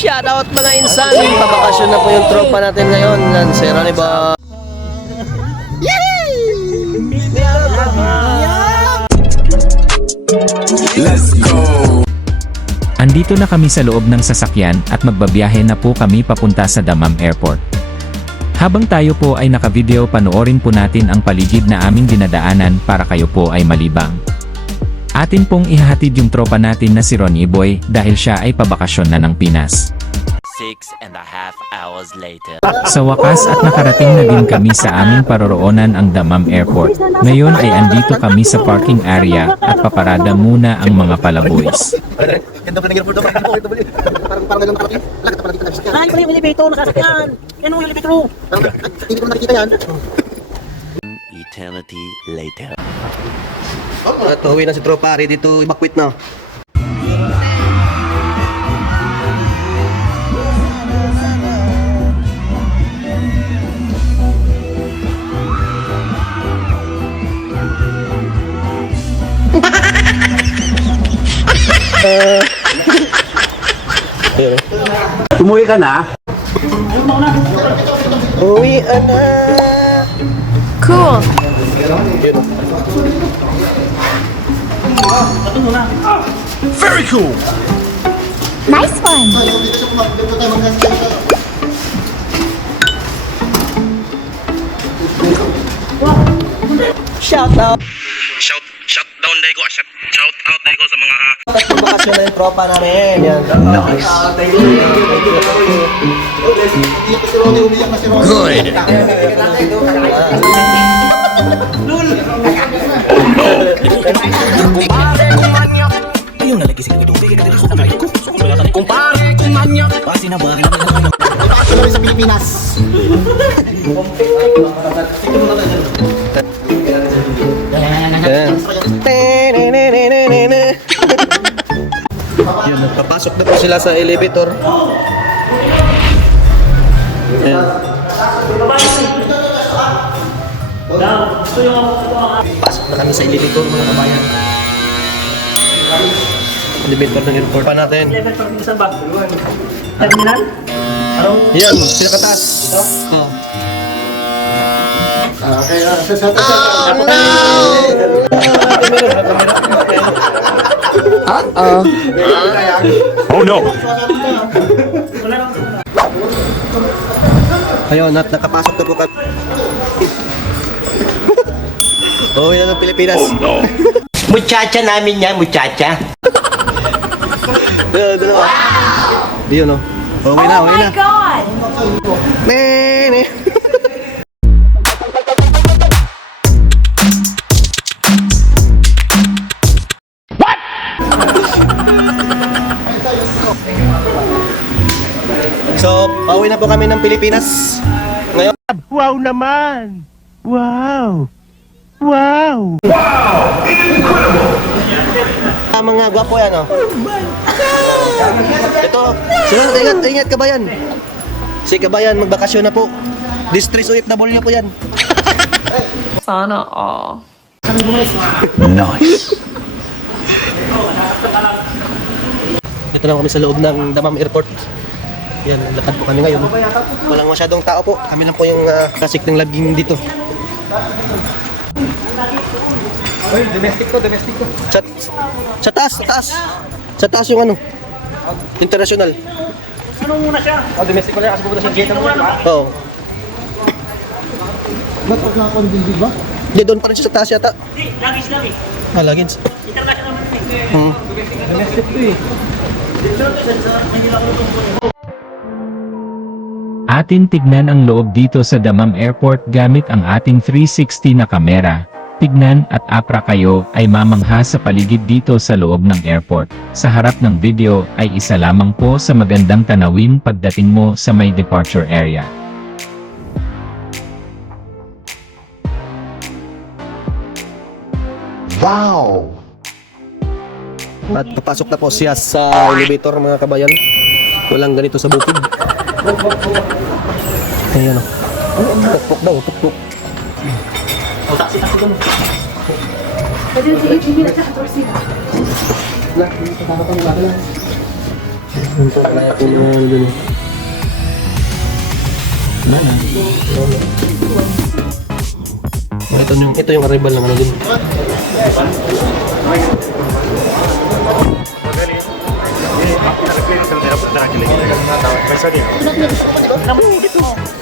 Shoutout mga insan! Pabakasyon na po yung tropa natin ngayon. Yan, Sierra Nevada. Let's go! Andito na kami sa loob ng sasakyan at magbabiyahe na po kami papunta sa Dammam Airport. Habang tayo po ay naka-video, panoorin po natin ang paligid na aming dinadaanan para kayo po ay malibang. Atin pong ihahatid yung tropa natin na si Ronnie Boy dahil siya ay pabakasyon na ng Pinas. 6.5 hours later. Sa wakas at nakarating na din kami sa aming paroroonan ang Dammam Airport. Ngayon ay andito kami sa parking area at paparada muna ang mga palaboys. Ganda pa ng airport daw. Parang ganun kalaki. Lakad pala dito nagsakyan. Ay, pala yung elevator, nakasakyan. Yan yung elevator. Hindi ko nakikita yan. Eternity later. At uwi na si tropa. Ready to evacuate na. Umuwi ka na? Uwi na. Cool. Very cool! Nice one. Shoutout. Shout down dahil ko, shout out dahil ko sa mga Pabakasyon na yung tropa namin. Yan. Nice! Good! Sa Pilipinas. Yan. Yan, papasok na po sila sa elevator. Yan. Pasok na kami sa elevator mga kabayan. Elevator ng airport pa natin. Elevator, saan ba? Terminal? Yan, sila katas. Oh. Oh no! Ayun, at nakapasok na po kami. Uwi na ng Pilipinas. Muchacha namin yan, muchacha. Dalawa. Yun o. Uwi na, uwi na. God. Nene. So, pauwi na po kami ng Pilipinas. Ngayon, Wow naman! Wow! Wow! mga gwapo yan, oh. Ito, sunod, ingat, ingat kabayan. Si kabayan, magbakasyon na po. Distress OFW po yan. Sana all. Nice! Ito na kami sa loob ng Dammam Airport. Yan, lakad po kami ngayon. Walang masyadong tao po. Kami lang po yung kasik ng laging dito. Uy, domestic to. Sa taas, sa taas. Sa taas yung ano, international. Ano muna siya? Oh, domestic ko lang kasi pupunta sa gate mo. Oo. Hindi, doon pa rin siya sa taas yata. Hindi, lagis. Ah, lagins. International man eh. Domestic to eh. Atin tignan ang loob dito sa Dammam Airport gamit ang ating 360 na kamera. Tignan at apra kayo ay mamangha sa paligid dito sa loob ng airport. Sa harap ng video ay isa lamang po sa magandang tanawin pagdating mo sa may departure area. Wow! At papasok na po siya sa elevator mga kabayan. Walang ganito sa bukid. Ayan o. Tuktok daw, tuktok. Kaya po yung ano dun. Ito yung arrival ng ano dun.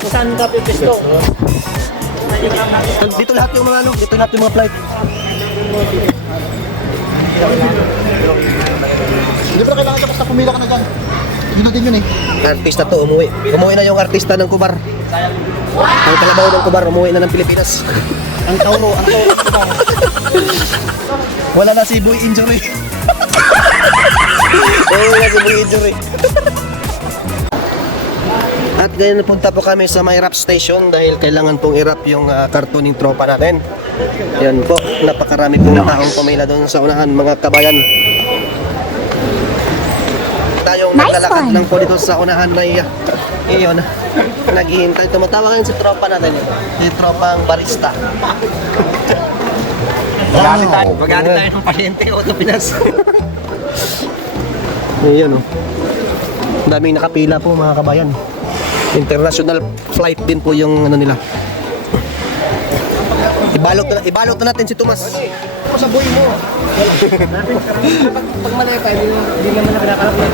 Saan ka pipisto? Dito lahat yung mga ano, dito lahat yung mga flight. Hindi pa kailangan ka basta pumila ka na dyan. Dito din yun eh. Artista to, umuwi. Umuwi na yung artista ng Kubar. Ang kalabaw ng Kubar, umuwi na ng Pilipinas. Ang tauro. Wala na si Boy injury. Wala na si Boy injury. At ngayon napunta po kami sa may wrap station dahil kailangan pong i-wrap yung kartoning tropa natin. Yan po, napakarami pong taong pumila doon sa unahan, mga kabayan. Tayong Nice naglalakad one. lang po dito sa unahan na iyon. Naghihintay. Tumatawa ngayon si tropa natin. Si tropang barista. Magati tayo ng pasyente o ito Pinas. Ayan o. Daming nakapila po mga kabayan. International flight din po yung ano nila. Ibalot na natin si Tomas. Ako sa buhay mo. Pag malaya tayo, hindi naman na kinakarap na.